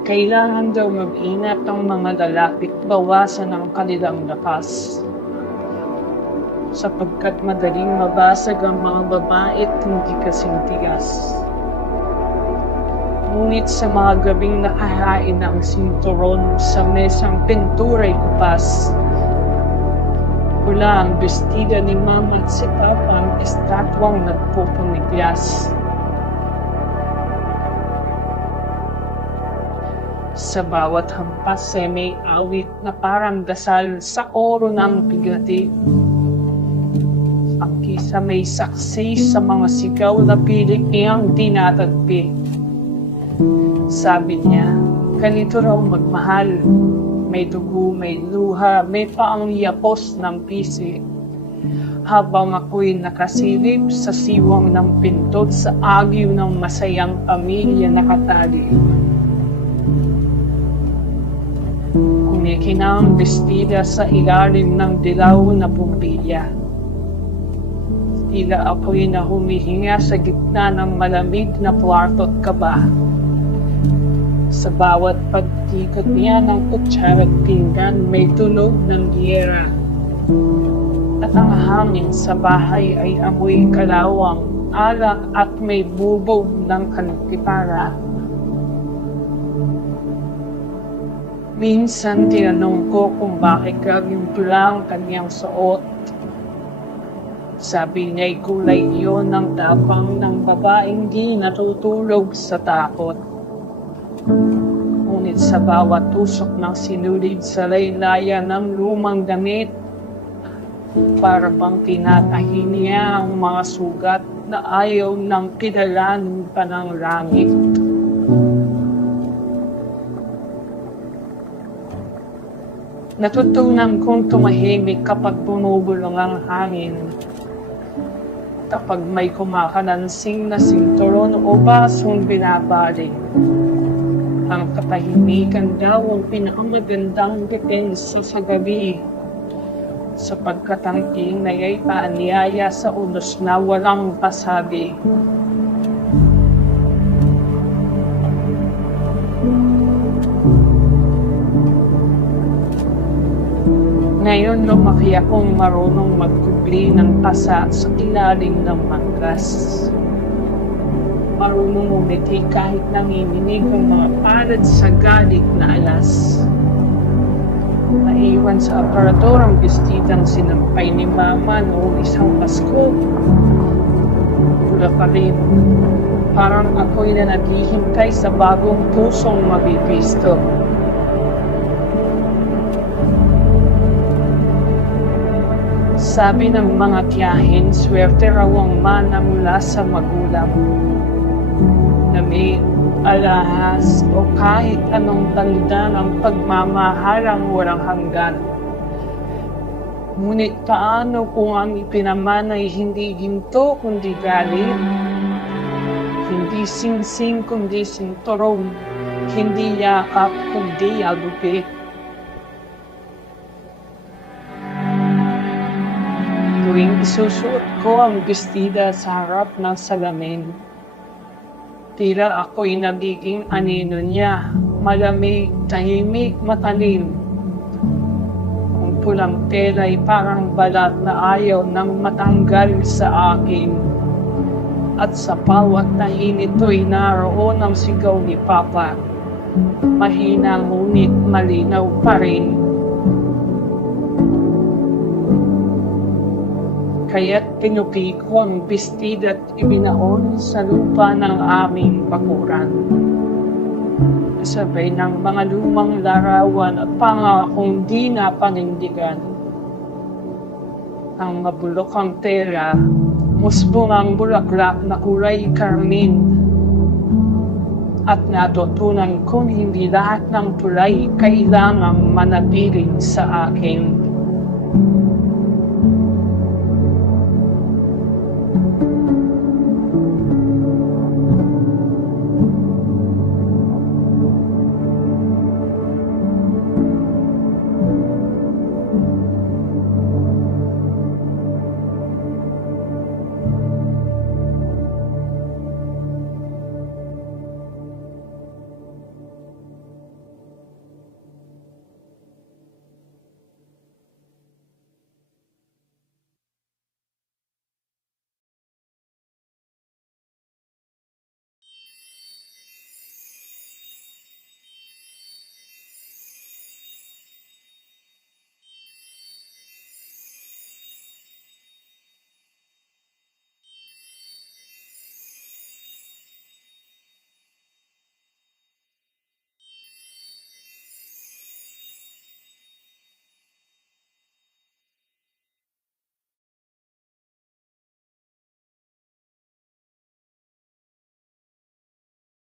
Kailangan daw mag-ingat ang mga lalaki at bawasan ang kanilang lakas. Sapagkat madaling mabasag ang mga babae at hindi kasing tigas. Ngunit sa mga gabing nakahain ng sinturon sa mesang pintura'y kupas. Pula ang bestida ni Mama at si Papa ang estatwang nagpupumiglas. Sa bawat hampas ay may awit na parang dasal sa koro ng bigati. Ang kisa may saksi sa mga sigaw na pilit niyang dinatagpi. Sabi niya, ganito raw magmahal. May dugo, may luha, may paang yapos ng pisi. Habang ako'y nakasilip sa siwang ng pintot sa agyo ng masayang pamilya nakatali. Kumikinang bestida sa ilalim ng dilaw na pumbilya. Tila ako'y na humihinga sa gitna ng malamig na kwarto at kaba. Sa bawat pagtikot niya ng kutsara at pinggan, may tunog ng giyera. At ang hangin sa bahay ay amoy kalawang, alak at may bubog ng kanipara. Minsan tinanong ko kung bakit gagawin pula ang kanyang suot. Sabi niya'y kulay iyon ng tapang ng babaeng di natutulog sa takot. Ngunit sa bawat tusok ng sinulid sa laylayan ng lumang damit, para bang tinatahi niya ang mga sugat na ayaw ng kidalanin pa ng langit. Natutunan kong tumahimik kapag bumubulong ang hangin. Kapag may kumakalansing na sinturon o basong binabaling. Ang katahimikan daw ang pinakamagandang depensa sa gabi. Sapagkat ang tingay ay paanyaya sa unos na walang pasabi. Ngayon lumaki akong marunong magkubli ng tasa sa ilalim ng manggas. Marunong umiti kahit nanginginig ang mga palad sa galit na alas. Naiwan sa aparador ang bestidang sinampay ni Mama noong isang Pasko. Pula pa rin. Parang ako'y na naghihintay sa bagong pusong mabibisto. Sabi ng mga tiyahin, swerte raw ang mana mula sa magulang. May alahas o kahit anong tanda ng pagmamahalang walang hanggan. Ngunit paano kung ang ipinaman ay hindi ginto kundi galit? Hindi singsing kundi sinturong, hindi yakap kundi agupi. Isusuot ko ang bestida sa harap ng salamin, tila ako'y nagiging anino niya, malamig, tahimik, matalim. Ang pulang tela ay parang balat na ayaw nang matanggal sa akin. At sa bawat tahi nito'y naroon ang sigaw ni Papa. Mahina ngunit malinaw pa rin. Kaya't pinupi ko ang bestida at ibinaon sa lupa ng aming bakuran. Kasabay ng mga lumang larawan at pangakong di napanindigan. Ang mabulok ang tela, musbong ang bulaklak na kulay karmin. At natutunan kong hindi lahat ng tulay kailangang manatiling sa akin.